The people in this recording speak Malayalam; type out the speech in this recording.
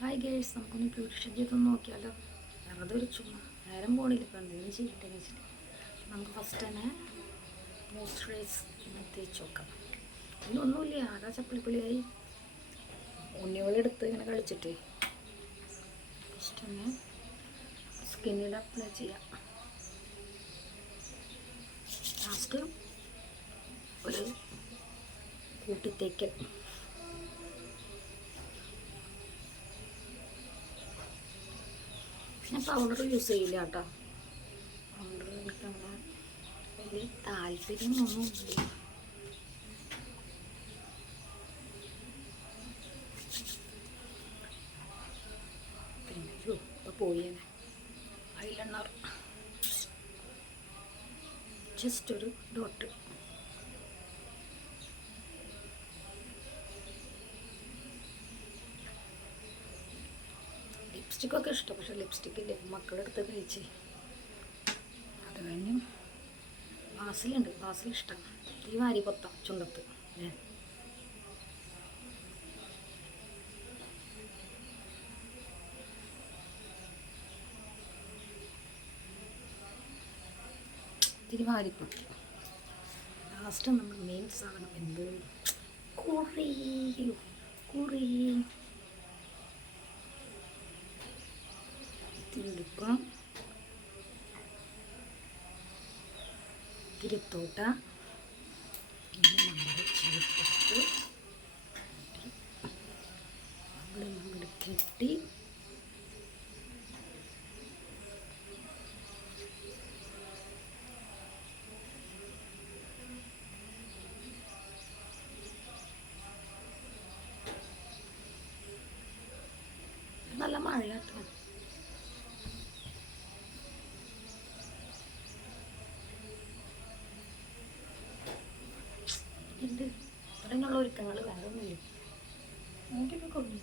ഹായ് ഗേഴ്സ്, നമുക്കൊന്ന് ബ്യൂട്ടീഷ്യൻ ചെയ്തൊന്ന് നോക്കിയാലോ. വെറുതെ ഒരു ചുമ്മാ നേരം പോണില്ല, ഇപ്പം എന്തെങ്കിലും ചെയ്യട്ടെ വെച്ചിട്ട് നമുക്ക് ഫസ്റ്റ് തന്നെ മോയ്സ്ചറൈസ് തേച്ച് നോക്കാം. ഇതിനൊന്നുമില്ല, ആകെ ചപ്പിളിപ്പിളിയായി ഉണ്ണികളെടുത്ത് ഇങ്ങനെ കളിച്ചിട്ട് ഫസ്റ്റ് തന്നെ സ്കിന്നിൽ അപ്ലൈ ചെയ്യാം. ലാസ്റ്റ് ഒരു കൂട്ടിത്തേക്കൽ. ഞാൻ പൗഡർ യൂസ് ചെയ്യില്ല കേട്ടോ. പൗഡർ എനിക്ക് അങ്ങനെ വലിയ താല്പര്യമൊന്നുമില്ല. പിന്നെ ഇപ്പം പോയേനെ ഐലൈനർ ജസ്റ്റ് ഒരു ഡോട്ട്. ലിപ്സ്റ്റിക്കൊക്കെ ഇഷ്ടം, പക്ഷെ ലിപ്സ്റ്റിക്കില്ലേ മക്കളെടുത്ത് കഴിച്ച്. അത് കഴിഞ്ഞ് വാസിലുണ്ട്, വാസിൽ ഇഷ്ടം. ഈ വാരി പൊത്താം ചുണ്ടത്ത്. ഇത്തിരി വാരിപ്പൊട്ടി. ലാസ്റ്റ് നമ്മൾ മെയിൻ സാധനം എന്ത് കുറേ തിരുപ്പം തിരുത്തോട്ട ഇങ്ങനെ നമ്മൾ ചേർത്തെടുത്ത് നമ്മൾ കെട്ടി നല്ല മഴയാട്ടോ. ഉണ്ട് ഇത്രയുള്ള ഒരുക്കങ്ങൾ വേറെ ഒന്നുമില്ല. നോക്കിയൊക്കെ കൊള്ളു.